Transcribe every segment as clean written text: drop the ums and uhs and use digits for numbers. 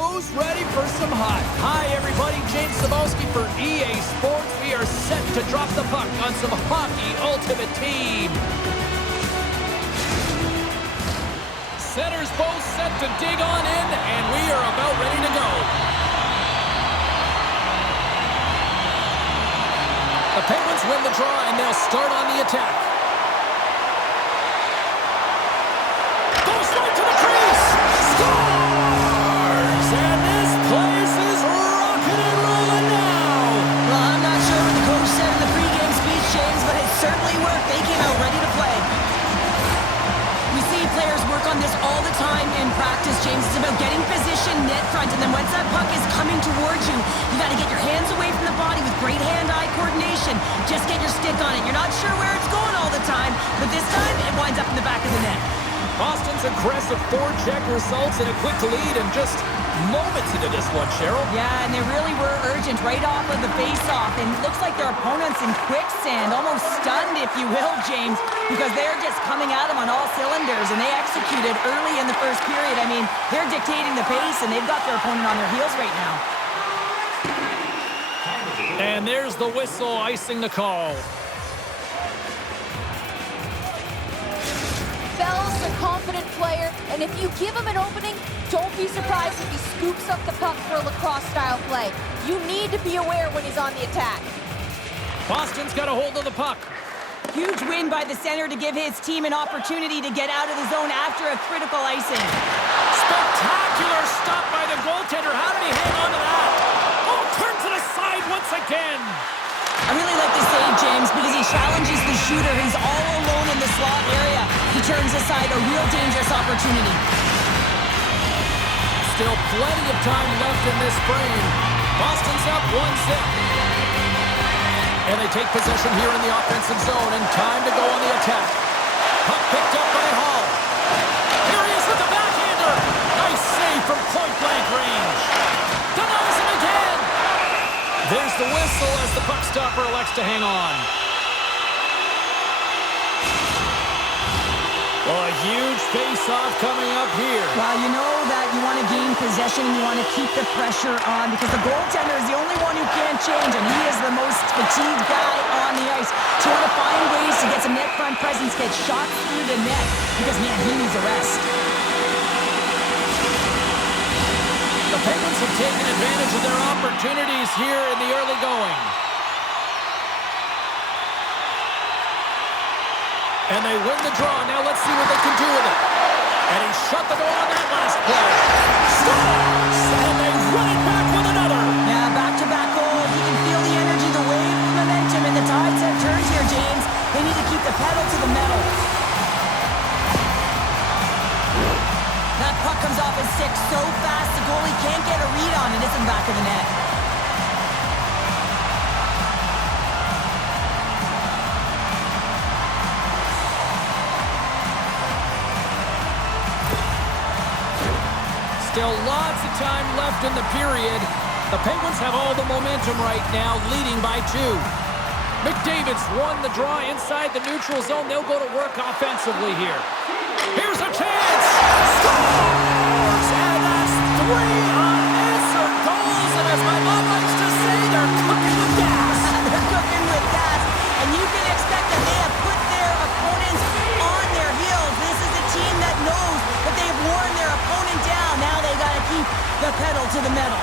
Who's ready for some hot? Hi, everybody. James Cebulski for EA Sports. We are set to drop the puck on some Hockey Ultimate Team. Centers both set to dig on in, and we are about ready to go. The Penguins win the draw, and they'll start on the attack. Goes right to the crease. Scores! And this place is rocking and rolling now. Well, I'm not sure what the coach said in the pregame speech, James, but it certainly worked. They came out ready to play. We see players work on this all the time in practice, James. It's about getting position net front, and then once that puck is coming towards you, you got to get your hands away from the body with great hand-eye coordination. Just get your stick on it. You're not sure where it's going all the time, but this time it winds up in the back of the net. Boston's aggressive forecheck results in a quick lead and just moments into this one, Cheryl. Yeah, and they really were urgent right off of the face-off, and it looks like their opponents in quicksand, almost stunned, if you will, James, because they're just coming at them on all cylinders, and they executed early in the first period. I mean, they're dictating the pace, and they've got their opponent on their heels right now. And there's the whistle icing the call. Bell's a confident player, and if you give him an opening, don't be surprised if he scoops up the puck for a lacrosse-style play. You need to be aware when he's on the attack. Boston's got a hold of the puck. Huge win by the center to give his team an opportunity to get out of the zone after a critical icing. Spectacular stop by the goaltender. How did he hang on to that? Oh, turns it aside once again. I really like the save, James, because he challenges the shooter. He's all alone in the slot area. He turns aside a real dangerous opportunity. Still plenty of time left in this frame. Boston's up 1-0. And they take possession here in the offensive zone, and time to go on the attack. Puck picked up by Hall. Here he is with the backhander. Nice save from point-blank range. Denies him again. There's the whistle as the puck stopper elects to hang on. Well, a huge face-off coming up here. Well, you know that you want to gain possession and you want to keep the pressure on because the goaltender is the only one who can't change, and he is the most fatigued guy on the ice. So you want to find ways to get some net front presence, get shot through the net because, man, he needs a rest. The Penguins have taken advantage of their opportunities here in the early going. And they win the draw. Now let's see what they can do with it. And he shut the door on that last play. Scores! And they run it back with another. Yeah, back-to-back goals. You can feel the energy, the wave, the momentum, and the tides have turned here, James. They need to keep the pedal to the metal. That puck comes off his stick so fast, the goalie can't get a read on it. It's in the back of the net. Still lots of time left in the period. The Penguins have all the momentum right now, leading by 2. McDavid's won the draw inside the neutral zone. They'll go to work offensively here. Here's a chance! Scores! And that's 3 unanswered goals. And as my mom likes to say, they're cooking with gas. They're cooking with gas. And you can expect that they have put their opponents on their heels. This is a team that knows that they've worn their opponent down. Now they got to keep the pedal to the metal.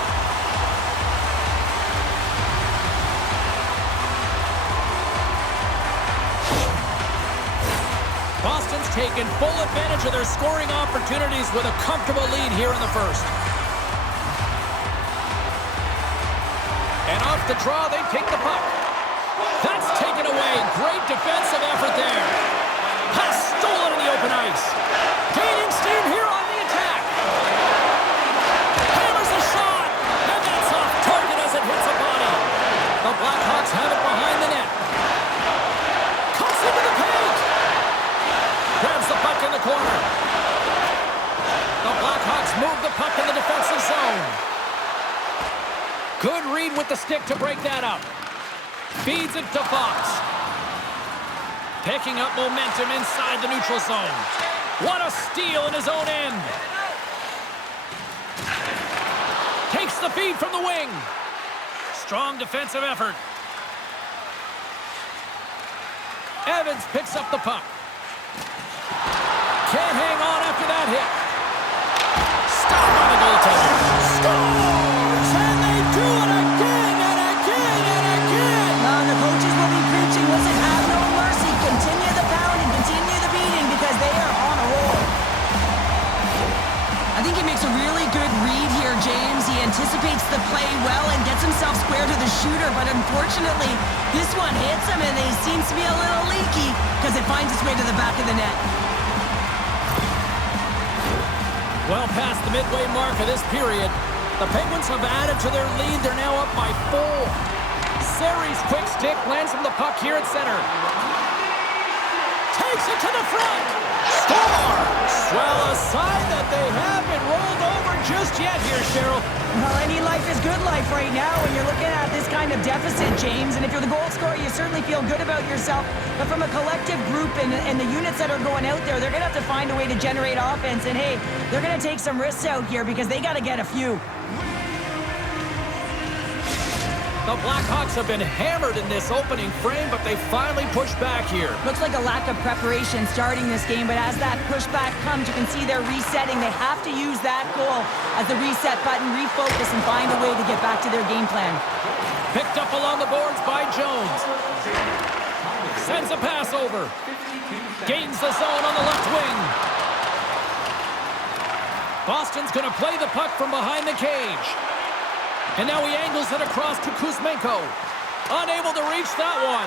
Boston's taken full advantage of their scoring opportunities with a comfortable lead here in the first. And off the draw, they take the puck. That's taken away. Great defensive effort there. Pass stolen in the open ice. Gaining steam here on the attack. Hammers a shot. And that's off target as it hits a body. The Blackhawks have it behind the net. Cuts into the paint. Grabs the puck in the corner. The Blackhawks move the puck in the defensive zone. Good read with the stick to break that up. Feeds it to Fox. Picking up momentum inside the neutral zone. What a steal in his own end. speed from the wing. Strong defensive effort. Evans picks up the puck. Can't hang on after that hit. Stop by the goaltender. Scores! And they do it again and again and again! The coaches will be preaching, listen, have no mercy. Continue the pounding, continue the beating, because they are on a roll. I think he makes a really good read here, James. He anticipates the play well and gets himself square to the shooter, but unfortunately, this one hits him and he seems to be a little leaky because it finds its way to the back of the net. Well past the midway mark of this period, the Penguins have added to their lead. They're now up by 4. Sari's quick stick lands from the puck here at center. Takes it to the front. Scores! Well, a sign that they haven't rolled over just yet here, Cheryl. Well, any life is good life right now when you're looking at this kind of deficit, James. And if you're the goal scorer, you certainly feel good about yourself. But from a collective group and the units that are going out there, they're going to have to find a way to generate offense. And, hey, they're going to take some risks out here because they got to get a few. The Blackhawks have been hammered in this opening frame, but they finally push back here. Looks like a lack of preparation starting this game, but as that pushback comes, you can see they're resetting. They have to use that goal as the reset button, refocus, and find a way to get back to their game plan. Picked up along the boards by Jones. Sends a pass over. Gains the zone on the left wing. Boston's going to play the puck from behind the cage. And now he angles it across to Kuzmenko. Unable to reach that one.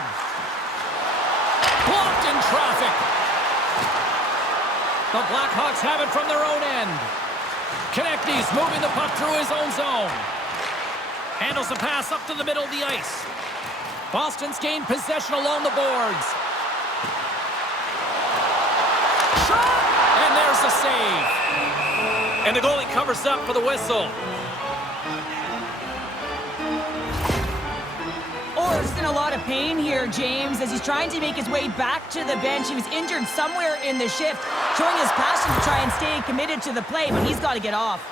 Blocked in traffic. The Blackhawks have it from their own end. Konecny's moving the puck through his own zone. Handles the pass up to the middle of the ice. Boston's gained possession along the boards. Shot! And there's the save. And the goalie covers up for the whistle. Orr's in a lot of pain here, James, as he's trying to make his way back to the bench. He was injured somewhere in the shift, showing his passion to try and stay committed to the play, but he's got to get off.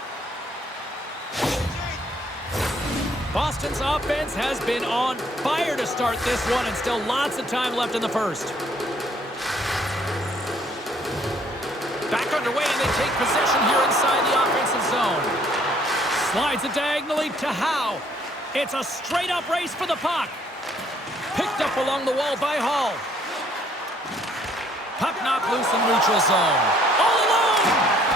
Boston's offense has been on fire to start this one, and still lots of time left in the first. Back underway, and they take possession here inside the offensive zone. Slides it diagonally to Howe. It's a straight-up race for the puck. Picked up along the wall by Hall. Puck knocked loose in neutral zone. All alone!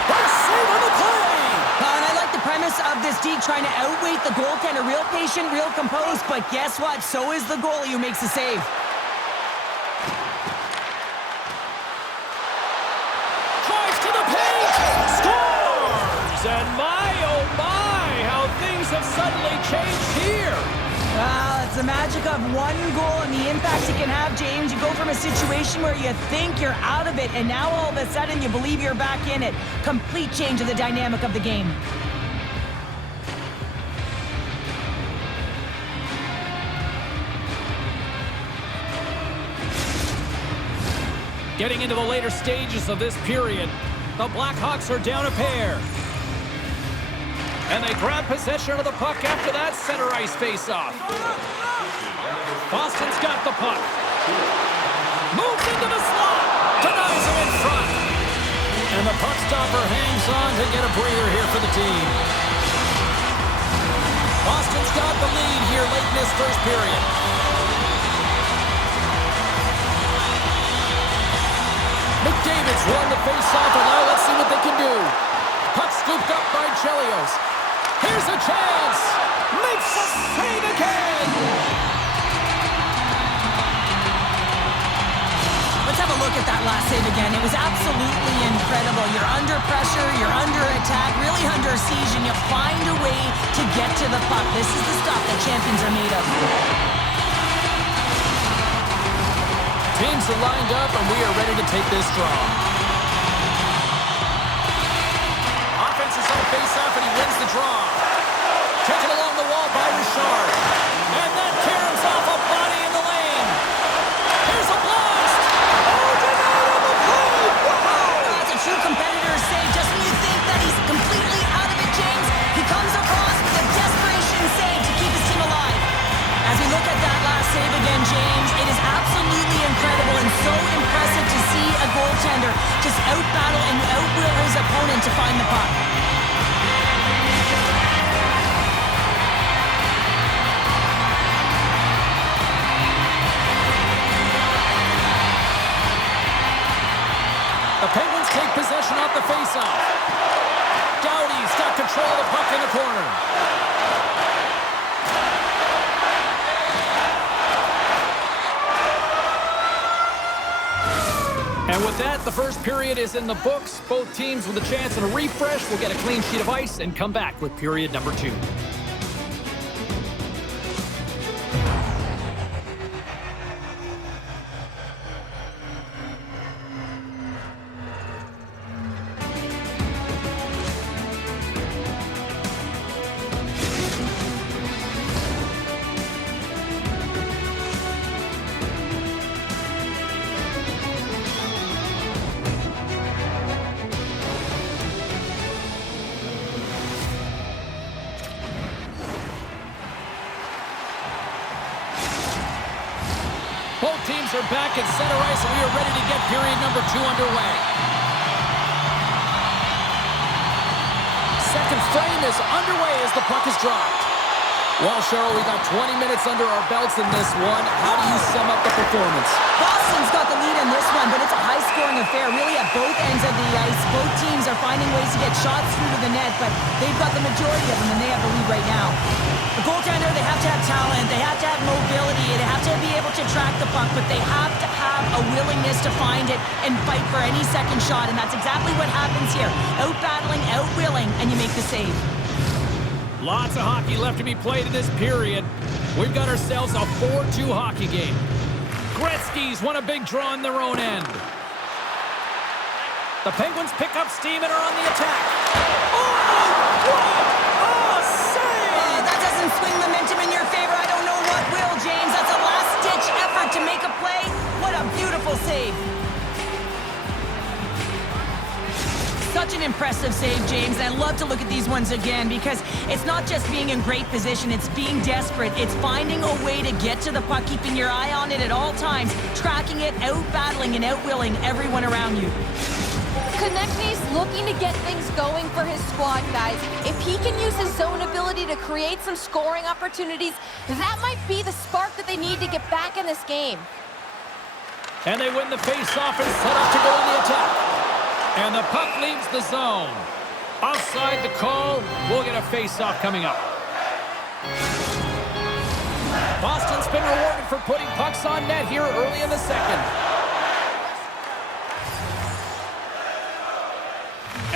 What a save on the play! And I like the premise of this D trying to outweight the goaltender. Real patient, real composed, but guess what? So is the goalie who makes the save. Drives to the paint! Scores! And my, oh my, how things have suddenly changed here. Well, it's the magic of one goal and the impact it can have, James. You go from a situation where you think you're out of it, and now all of a sudden you believe you're back in it. Complete change of the dynamic of the game. Getting into the later stages of this period, the Blackhawks are down a pair. And they grab possession of the puck after that center ice face-off. Boston's got the puck. Moves into the slot. Denies him in front. And the puck stopper hangs on to get a breather here for the team. Boston's got the lead here late in this first period. McDavid's won the face-off, and now let's see what they can do. Puck scooped up by Chelios. Here's a chance! Makes a save again! Let's have a look at that last save again. It was absolutely incredible. You're under pressure, you're under attack, really under siege, and you find a way to get to the puck. This is the stuff that champions are made of. Teams are lined up, and we are ready to take this draw. Offense is on face-off, and he wins the draw. Taken along the wall by Richard. And that caroms off a body in the lane. Here's a blast. Oh, denied on the play. Wow! That's a true competitor's save. Just when you think that he's completely out of it, James, he comes across with a desperation out-battle and out-will his opponent to find the puck. The Penguins take possession off the faceoff. Doughty's got control of the puck in the corner. And with that, the first period is in the books. Both teams with a chance and a refresh will get a clean sheet of ice and come back with period number 2. Both teams are back at center ice, and we are ready to get period number 2 underway. Second frame is underway as the puck is dropped. Well, Cheryl, we got 20 minutes under our belts in this one. How do you sum up the performance? Boston's got the lead in this one, but it's a high-scoring affair, really at both ends of the ice. Both teams are finding ways to get shots through to the net, but they've got the majority of them, and they have the lead right now. The goaltender, they have to have talent, they have to have mobility, they have to be able to track the puck, but they have to have a willingness to find it and fight for any second shot, and that's exactly what happens here. Out-battling, out-willing, and you make the save. Lots of hockey left to be played in this period. We've got ourselves a 4-2 hockey game. Gretzky's won a big draw on their own end. The Penguins pick up steam and are on the attack. That doesn't swing momentum in your favor. I don't know what will, James. That's a last-ditch effort to make a play. What a beautiful save. Such an impressive save, James, and I love to look at these ones again because it's not just being in great position, it's being desperate. It's finding a way to get to the puck, keeping your eye on it at all times, tracking it, out-battling and out-willing everyone around you. Konechny's looking to get things going for his squad, guys. If he can use his zone ability to create some scoring opportunities, that might be the spark that they need to get back in this game. And they win the face-off and set up to go on the attack. And the puck leaves the zone. Offside the call. We'll get a face-off coming up. Boston's been rewarded for putting pucks on net here early in the second.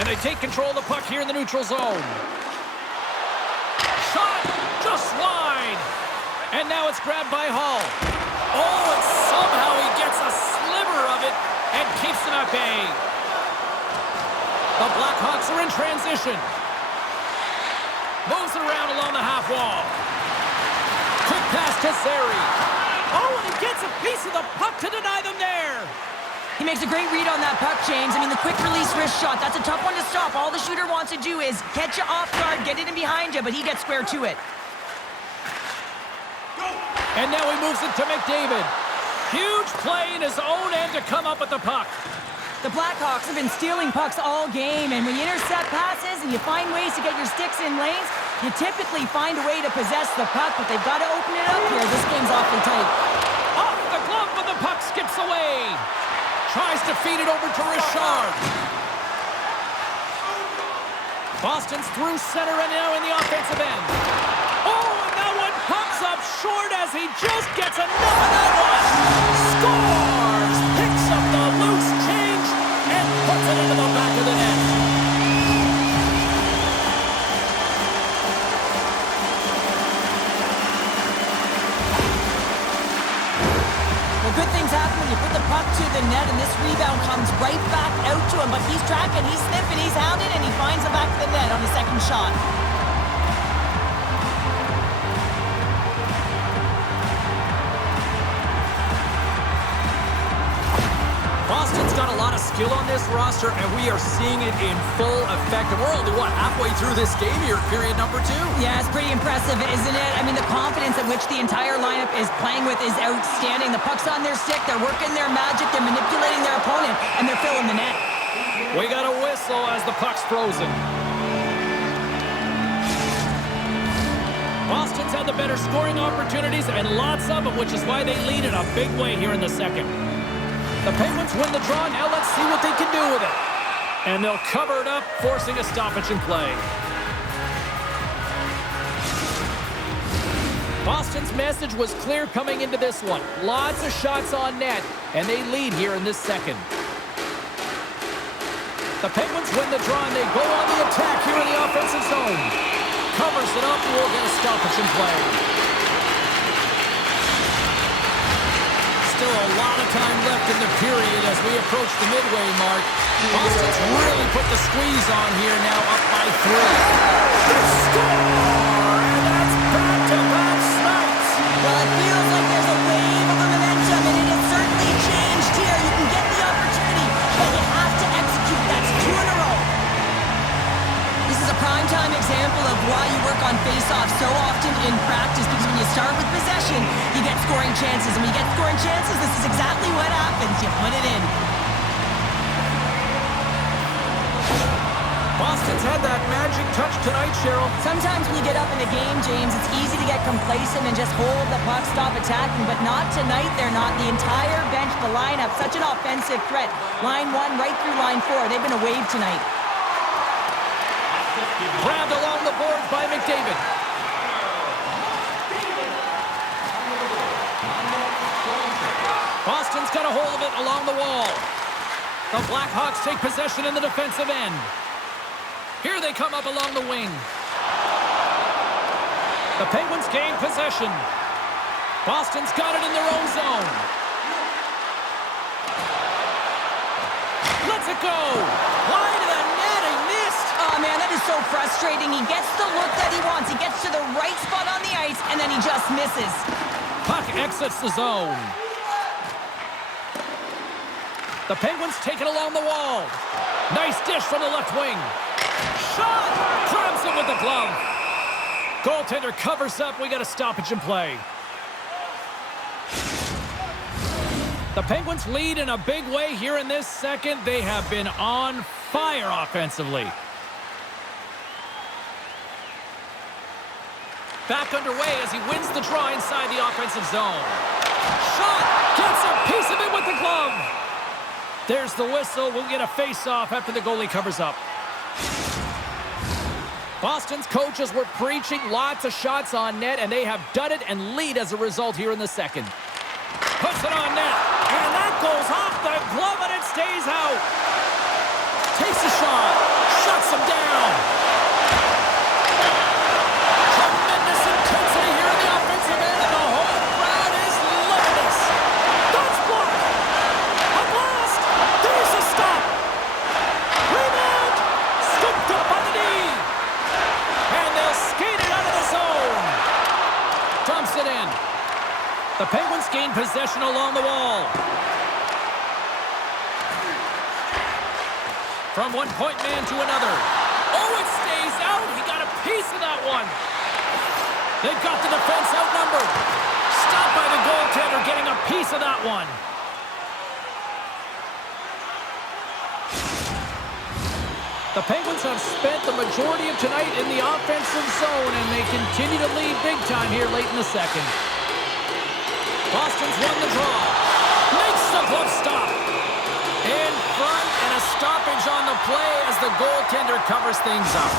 And they take control of the puck here in the neutral zone. Shot just wide. And now it's grabbed by Hall. Oh, and somehow he gets a sliver of it and keeps them at bay. The Blackhawks are in transition. Moves it around along the half wall. Quick pass to Zary. Oh, and he gets a piece of the puck to deny them there. He makes a great read on that puck, James. I mean, the quick release wrist shot, that's a tough one to stop. All the shooter wants to do is catch you off guard, get it in behind you, but he gets square to it. And now he moves it to McDavid. Huge play in his own end to come up with the puck. The Blackhawks have been stealing pucks all game, and when you intercept passes and you find ways to get your sticks in lanes, you typically find a way to possess the puck, but they've got to open it up here. This game's awfully tight. Off the glove, but the puck skips away. Tries to feed it over to Richard. Boston's through center and now in the offensive end. Oh, and that one pops up short as he just gets enough of that one. Scores! Picks up the loose change and puts it into the back of the net. Well, good things happen when you put the puck to the net, and this rebound comes right back out to him, but he's tracking, he's sniffing, he's hounding, and he finds the back of the net on the second shot. Boston's got a lot of skill on this roster, and we are seeing it in full effect. And we're only, halfway through this game here, period number 2? Yeah, it's pretty impressive, isn't it? I mean, the confidence at which the entire lineup is playing with is outstanding. The puck's on their stick, they're working their magic, they're manipulating their opponent, and they're filling the net. We got a whistle as the puck's frozen. Boston's had the better scoring opportunities and lots of them, which is why they lead in a big way here in the second. The Penguins win the draw. Now let's see what they can do with it. And they'll cover it up, forcing a stoppage in play. Boston's message was clear coming into this one. Lots of shots on net, and they lead here in this second. The Penguins win the draw, and they go on the attack here in the offensive zone. Covers it up, and we'll get a stoppage in play. Still a lot of time left in the period as we approach the midway mark. Boston's really put the squeeze on here now, up by 3. The score! And that's back-to-back snites. Well, it feels like there's a wave of momentum, and it has certainly changed here. You can get the opportunity, but you have to execute. That's 2 in a row. This is a prime-time example of why you work on face-offs so often in practice, because when you start with possession, you get scoring chances. And when you get scoring chances, this is exactly what happens. You put it in. Boston's had that magic touch tonight, Cheryl. Sometimes when you get up in a game, James, it's easy to get complacent and just hold the puck, stop attacking, but not tonight. They're not. The entire bench, the lineup, such an offensive threat. Line 1 right through line 4. They've been a wave tonight. Grabbed along the boards by McDavid. Boston's got a hold of it along the wall. The Blackhawks take possession in the defensive end. Here they come up along the wing. The Penguins gain possession. Boston's got it in their own zone. Let's it go. Wide of the net, he missed. Oh, man, that is so frustrating. He gets the look that he wants. He gets to the right spot on the ice, and then he just misses. Puck exits the zone. The Penguins take it along the wall. Nice dish from the left wing. Shot! Grabs it with the glove. Goaltender covers up. We got a stoppage in play. The Penguins lead in a big way here in this second. They have been on fire offensively. Back underway as he wins the draw inside the offensive zone. Shot! Gets a piece of it with the glove. There's the whistle. We'll get a face-off after the goalie covers up. Boston's coaches were preaching lots of shots on net, and they have done it and lead as a result here in the second. Puts it on net, and that goes off the glove, and it stays out. Takes a shot, shuts him down. Tremendous intensity here in the offensive end, and the whole crowd is loving this. That's blocked. A blast. There's a stop. Rebound. Scooped up by the knee. And they'll skate it out of the zone. Dumps it in. The Penguins gain possession along the wall. From one point man to another. Oh, it stays out. He got a piece of that one. They've got the defense outnumbered. Stopped by the goaltender, getting a piece of that one. The Penguins have spent the majority of tonight in the offensive zone, and they continue to lead big time here late in the second. Boston's won the draw. Makes the glove stop. In front, and a stoppage on the play as the goaltender covers things up.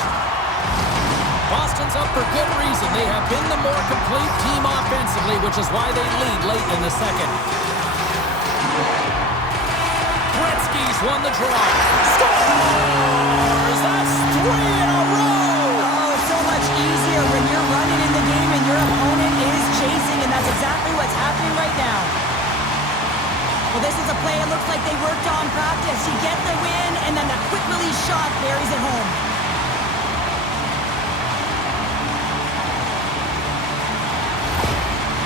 Boston's up for good reason. They have been the more complete team offensively, which is why they lead late in the second. Gretzky's won the draw. Scores! That's 3 in a row! Oh, it's so much easier when you're running in the game and your opponent is chasing, and that's exactly what's happening right now. Well, this is a play it looks like they worked on practice. You get the win, and then the quick release shot buries it home.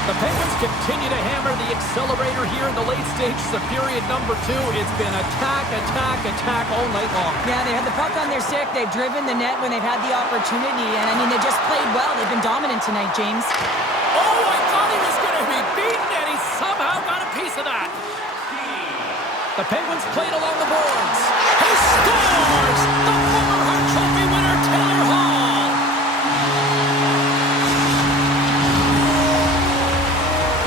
The Penguins continue to hammer the accelerator here in the late stages of period number 2. It's been attack, attack, attack all night long. Yeah, they had the puck on their stick. They've driven the net when they've had the opportunity. And, I mean, they just played well. They've been dominant tonight, James. Oh, I thought he was going to be beaten, and he somehow got a piece of that. The Penguins played along the boards. He scores! The former Hart Trophy winner, Taylor Hall.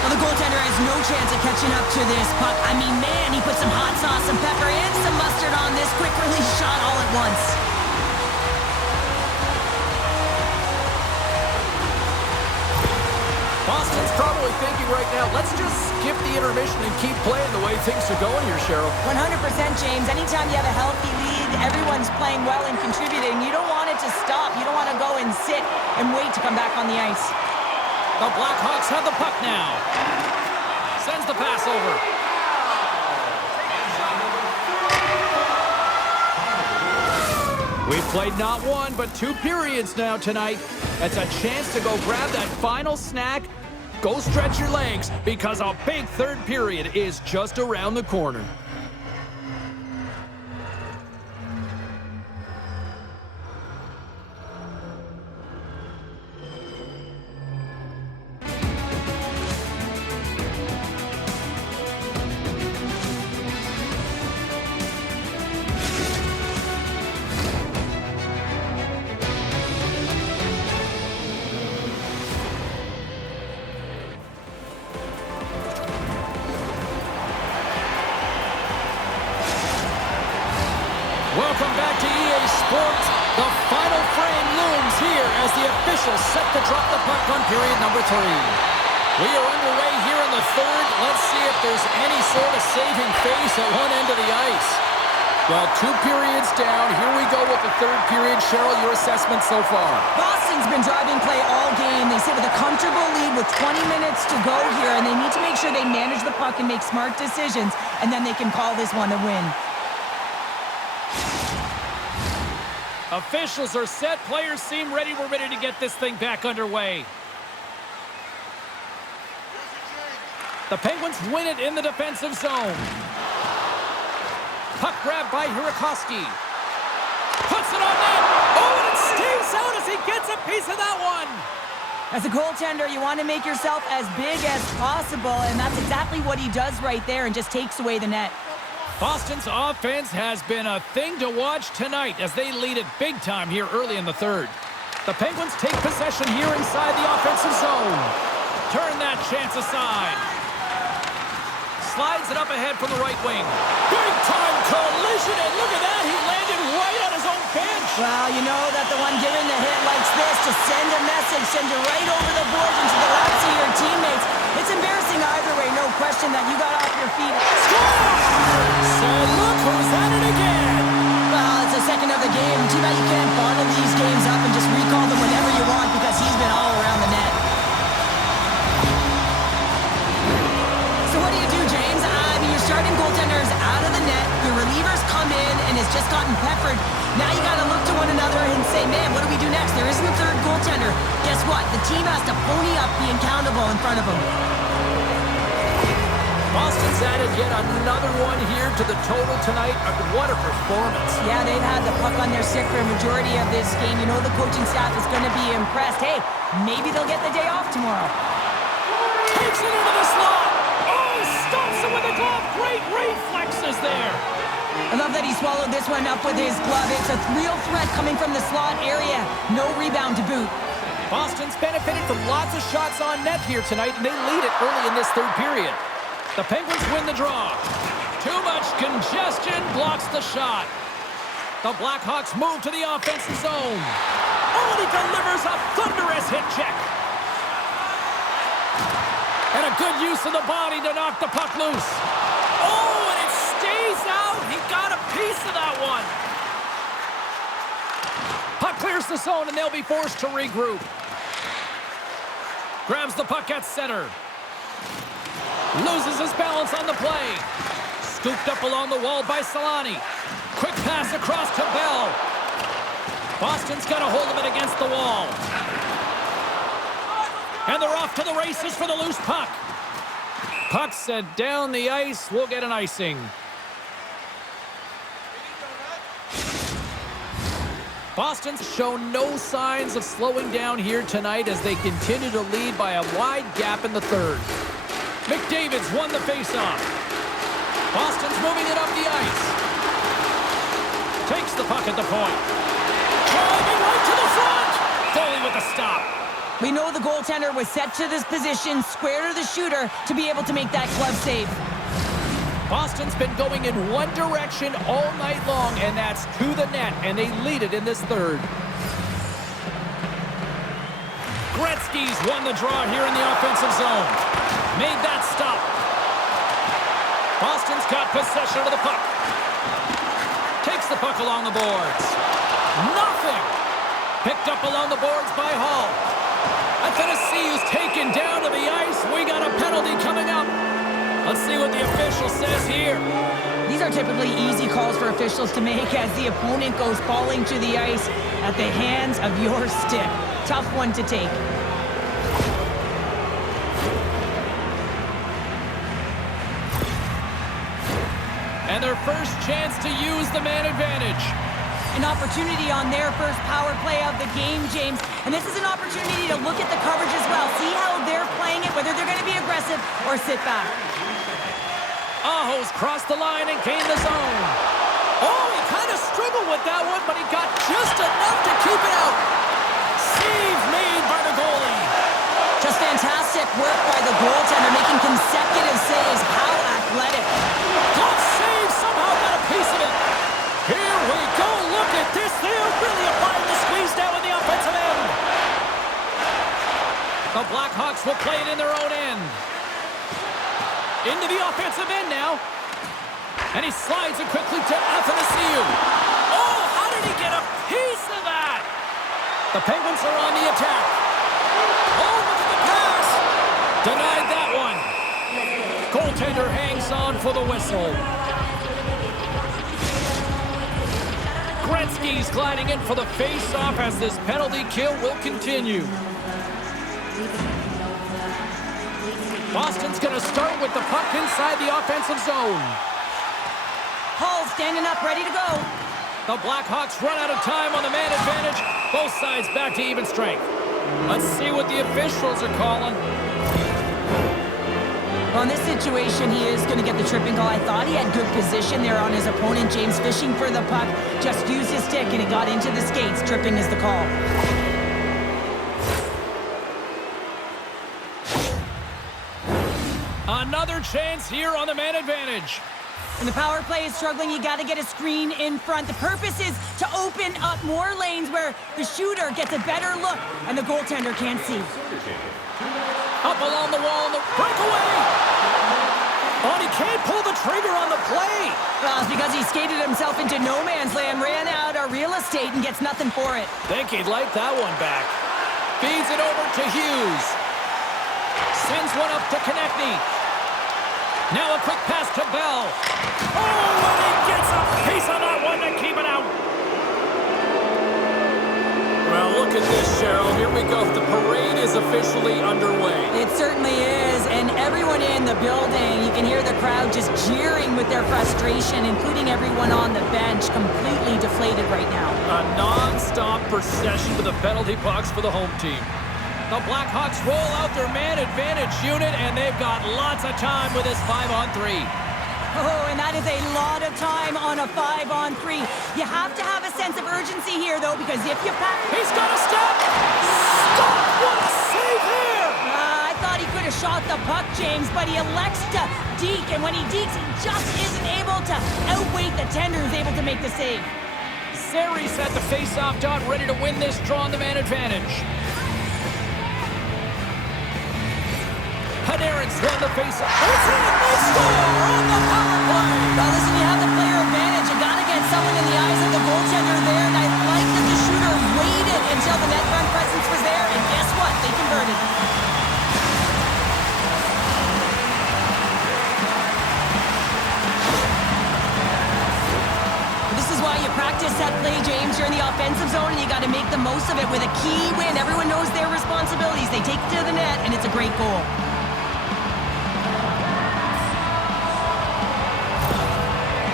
Well, the goaltender has no chance of catching up to this puck. I mean, man, he put some hot sauce, some pepper, and some mustard on this quick release shot all at once. Boston's probably thinking right now, let's just skip the intermission and keep playing the way things are going here, Cheryl. 100%, James. Anytime you have a healthy lead, everyone's playing well and contributing. You don't want it to stop. You don't want to go and sit and wait to come back on the ice. The Blackhawks have the puck now. Sends the pass over. We've played not one, but 2 periods now tonight. It's a chance to go grab that final snack. Go stretch your legs, because a big third period is just around the corner. Welcome back to EA Sports. The final frame looms here as the officials set to drop the puck on period number 3. We are underway here in the third. Let's see if there's any sort of saving face at one end of the ice. Well, 2 periods down. Here we go with the third period. Cheryl, your assessment so far? Boston's been driving play all game. They sit with a comfortable lead with 20 minutes to go here, and they need to make sure they manage the puck and make smart decisions, and then they can call this one a win. Officials are set. Players seem ready. We're ready to get this thing back underway. The Penguins win it in the defensive zone. Puck grab by Hurakovsky. Puts it on net. Oh, and it stays out as he gets a piece of that one. As a goaltender, you want to make yourself as big as possible, and that's exactly what he does right there and just takes away the net. Boston's offense has been a thing to watch tonight as they lead it big time here early in the third. The Penguins take possession here inside the offensive zone. Turn that chance aside. Slides it up ahead from the right wing. Big time collision, and look at that, he landed right on his own bench. Well, you know that the one giving the hit likes this to send a message, send it right over the boards into the laps of your teammates. It's embarrassing either way, no question that you got off your feet. Score! Said, look who's at it again. Well, it's the second of the game. Too bad you can't bottle these games up and just recall them whenever you want, because he's been all around the net. So what do you do, James? I mean, your starting goaltender's out of the net, your relievers come in and has just gotten peppered. Now you got to look to one another and say, man, what do we do next? There isn't a third goaltender. Guess what? The team has to pony up, being accountable in front of them. Boston's added yet another one here to the total tonight. What a performance. Yeah, they've had the puck on their stick for a majority of this game. You know the coaching staff is going to be impressed. Hey, maybe they'll get the day off tomorrow. Takes it into the slot. Oh, stops it with a glove. Great reflexes there. I love that he swallowed this one up with his glove. It's a real threat coming from the slot area. No rebound to boot. Boston's benefited from lots of shots on net here tonight, and they lead it early in this third period. The Penguins win the draw. Too much congestion blocks the shot. The Blackhawks move to the offensive zone. Oh, and he delivers a thunderous hit check. And a good use of the body to knock the puck loose. Oh, and it stays out. He got a piece of that one. Puck clears the zone, and they'll be forced to regroup. Grabs the puck at center. Loses his balance on the play. Scooped up along the wall by Solani. Quick pass across to Bell. Boston's got a hold of it against the wall. And they're off to the races for the loose puck. Puck sent down the ice. We'll get an icing. Boston's shown no signs of slowing down here tonight as they continue to lead by a wide gap in the third. McDavid's won the faceoff. Boston's moving it up the ice. Takes the puck at the point. Driving right to the front. Foley with the stop. We know the goaltender was set to this position, square to the shooter, to be able to make that glove save. Boston's been going in one direction all night long, and that's to the net, and they lead it in this third. Gretzky's won the draw here in the offensive zone. Made that stop. Boston's got possession of the puck. Takes the puck along the boards. Nothing. Picked up along the boards by Hall. Athanasiou's taken down to the ice. We got a penalty coming up. Let's see what the official says here. These are typically easy calls for officials to make as the opponent goes falling to the ice at the hands of your stick. Tough one to take. And their first chance to use the man advantage. An opportunity on their first power play of the game, James. And this is an opportunity to look at the coverage as well. See how they're playing it, whether they're going to be aggressive or sit back. Aho's crossed the line and gained the zone. Oh, he kind of struggled with that one, but he got just enough to keep it out. Save made by the goalie. Just fantastic work by the goaltender, making consecutive saves. How athletic. Good save, somehow got a piece of it. Here we go, look at this. They're really applying the squeeze down in the offensive end. The Blackhawks will play it in their own end. Into the offensive end now. And he slides it quickly to Athanasiou. Oh, how did he get a piece of that? The Penguins are on the attack. Oh, look at the pass. Denied that one. Goaltender hangs on for the whistle. Gretzky's gliding in for the face-off as this penalty kill will continue. Boston's going to start with the puck inside the offensive zone. Hall standing up, ready to go. The Blackhawks run out of time on the man advantage. Both sides back to even strength. Let's see what the officials are calling. Well, in this situation, he is going to get the tripping call. I thought he had good position there on his opponent. James fishing for the puck. Just used his stick, and it got into the skates. Tripping is the call. Another chance here on the man advantage. When the power play is struggling, you got to get a screen in front. The purpose is to open up more lanes where the shooter gets a better look and the goaltender can't see. Up along the wall, the breakaway. Oh, he can't pull the trigger on the play. Well, it's because he skated himself into no man's land, ran out of real estate, and gets nothing for it. Think he'd like that one back. Feeds it over to Hughes. Sends one up to Konechny. Now a quick pass to Bell. Oh, and he gets a piece of that one to keep it out. Well, look at this, Cheryl. Here we go. The parade is officially underway. It certainly is, and everyone in the building, you can hear the crowd just jeering with their frustration, including everyone on the bench, completely deflated right now. A non-stop procession to the penalty box for the home team. The Blackhawks roll out their man advantage unit, and they've got lots of time with this 5-on-3. Oh, and that is a lot of time on a 5-on-3. You have to have a sense of urgency here, though, because if you pass... He's got a step! Stop! What a save here! I thought he could have shot the puck, James, but he elects to deke, and when he dekes, he just isn't able to outweight the tender who's able to make the save. Series at the face-off dot, ready to win this draw on the man advantage. Panarin's won the face-off. It's in! They score on the power play! Well, listen, you have the player advantage. You got to get someone in the eyes of the goaltender there, and I like that the shooter waited until the net front presence was there, and guess what? They converted. This is why you practice that play, James. You're in the offensive zone, and you got to make the most of it with a key win. Everyone knows their responsibilities. They take it to the net, and it's a great goal.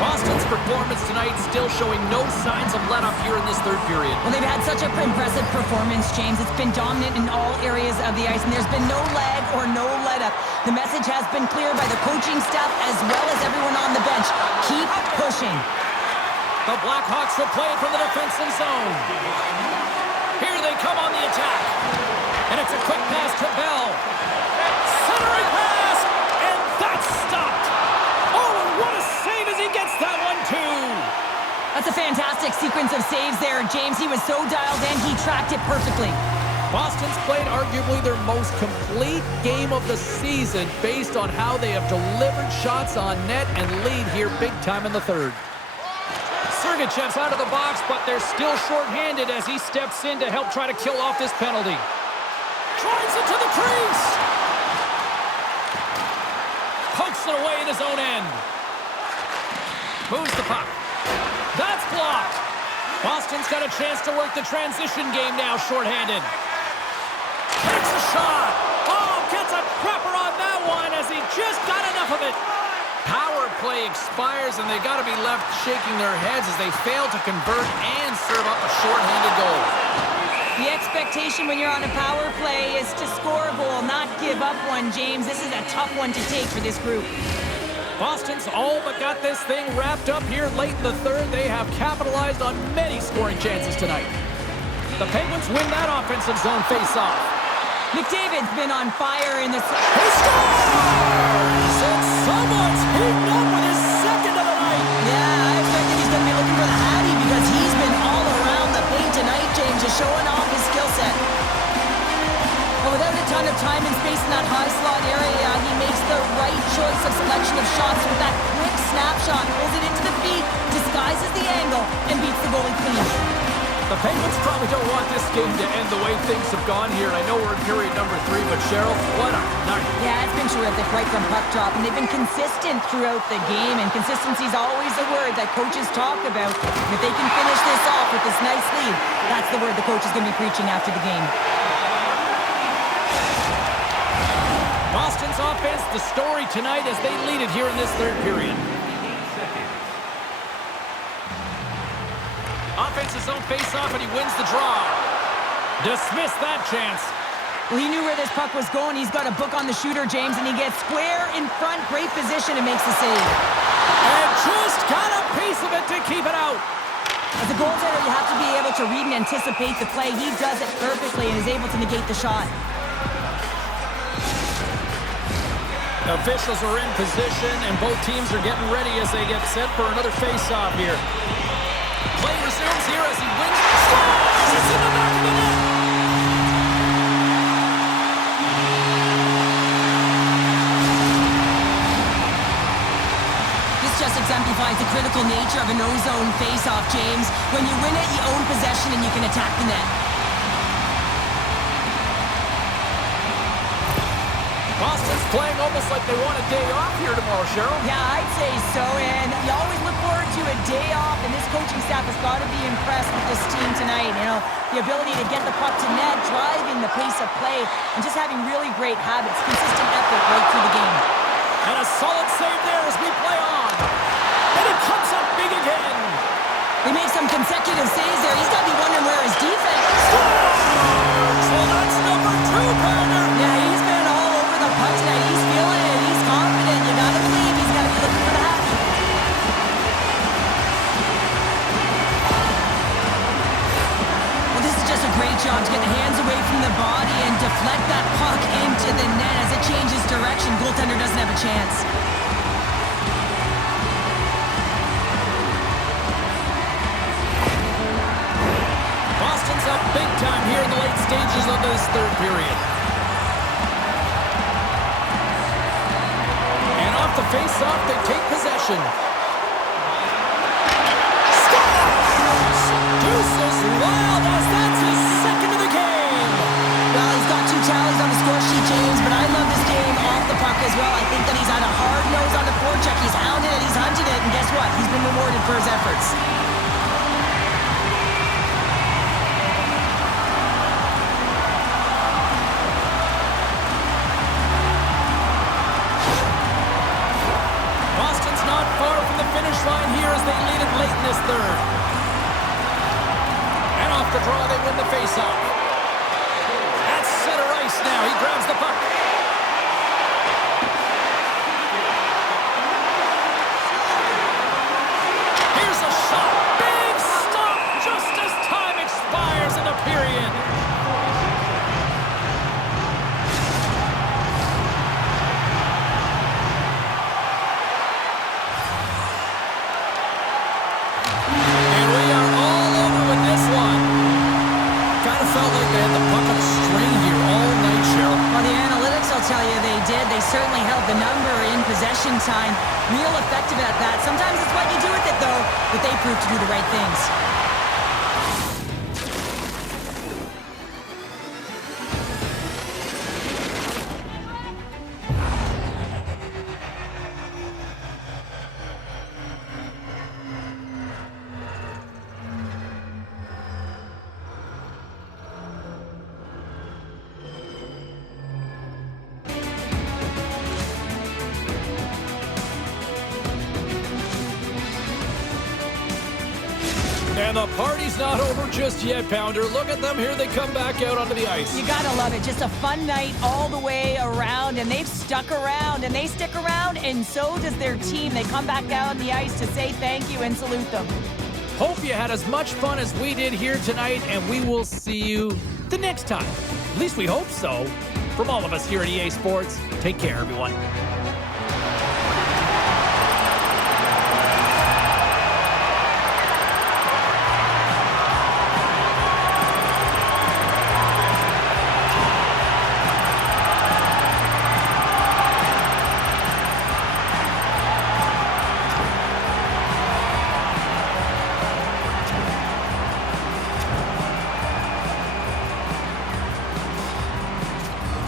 Boston's performance tonight still showing no signs of let-up here in this third period. Well, they've had such an impressive performance, James. It's been dominant in all areas of the ice, and there's been no lag or no let-up. The message has been clear by the coaching staff as well as everyone on the bench. Keep pushing. The Blackhawks will play it from the defensive zone. Here they come on the attack. And it's a quick pass to Bell. Centering pass, and that's stopped. Oh, and what a save as he gets that one, too. That's a fantastic sequence of saves there, James. He was so dialed in, he tracked it perfectly. Boston's played arguably their most complete game of the season based on how they have delivered shots on net and lead here big time in the third. Sergachev's out of the box, but they're still shorthanded as he steps in to help try to kill off this penalty. Drives it to the crease. Pokes it away in his own end. Moves the puck. That's blocked. Boston's got a chance to work the transition game now shorthanded. Takes a shot. Oh, gets a cropper on that one as he just got enough of it. Power play expires, and they got to be left shaking their heads as they fail to convert and serve up a shorthanded goal. The expectation when you're on a power play is to score a goal, not give up one, James. This is a tough one to take for this group. Boston's all but got this thing wrapped up here late in the third. They have capitalized on many scoring chances tonight. The Penguins win that offensive zone face-off. McDavid's been on fire in this. He scores! And someone's heating up with his second of the night. Yeah, I expected he's going to be looking for the Hattie because he's been all around the paint tonight, James, just showing off his skill set. But without a ton of time and space in that high slot area, he makes the right choice of selection of shots with that quick snapshot, pulls it into the feet, disguises the angle, and beats the goalie clean. The Penguins probably don't want this game to end the way things have gone here. I know we're in period number 3, but Cheryl, what a night. Yeah, it's been terrific right from puck drop, and they've been consistent throughout the game, and consistency is always a word that coaches talk about. And if they can finish this off with this nice lead, that's the word the coach is going to be preaching after the game. Boston's offense, the story tonight as they lead it here in this third period. Offensive zone face-off, and he wins the draw. Dismiss that chance. Well, he knew where this puck was going. He's got a book on the shooter, James, and he gets square in front. Great position and makes the save. And just got a piece of it to keep it out. As a goaltender, you have to be able to read and anticipate the play. He does it perfectly and is able to negate the shot. Officials are in position, and both teams are getting ready as they get set for another face-off here. Play resumes here as he wins. Scores! It's in the back of the net! This just exemplifies the critical nature of a no-zone face-off, James. When you win it, you own possession and you can attack the net. Boston's playing almost like they want a day off here tomorrow, Cheryl. Yeah, I'd say so, and you always look forward to a day off, and this coaching staff has got to be impressed with this team tonight. You know, the ability to get the puck to net, driving the pace of play, and just having really great habits, consistent effort right through the game. And a solid save there as we play on. And it comes up big again. They make some consecutive saves there. He's got to be wondering where his defense is. So that's number 2, partner. Yeah, he's been all over the puck tonight. He's feeling it. He's confident. You got to believe he's got to be looking for the hat. Well, this is just a great job to get the hands away from the body and deflect that puck into the net as it changes direction. Goaltender doesn't have a chance. Boston's up big time here in the late stages of this third period. And off the face-off, they take possession. Scores! Deuces wild as that's his second of the game. Well, he's got 2 tallies on the score sheet, James, but I love this game off the puck as well. I think that he's had a hard nose on the forecheck. He's hounded it, he's hunted it, and guess what? He's been rewarded for his efforts. Boston's not far from the finish line here as they lead it late in this third. And off the draw, they win the faceoff. That's center ice now. He grabs the puck. Here's a shot. did. They certainly held the number in possession time. Real effective at that. Sometimes it's what you do with it, though, but they proved to do the right things. And the party's not over just yet, Pounder. Look at them. Here they come back out onto the ice. You gotta love it. Just a fun night all the way around, and they've stuck around, and they stick around, and so does their team. They come back out on the ice to say thank you and salute them. Hope you had as much fun as we did here tonight, and we will see you the next time. At least we hope so. From all of us here at EA Sports, take care, everyone.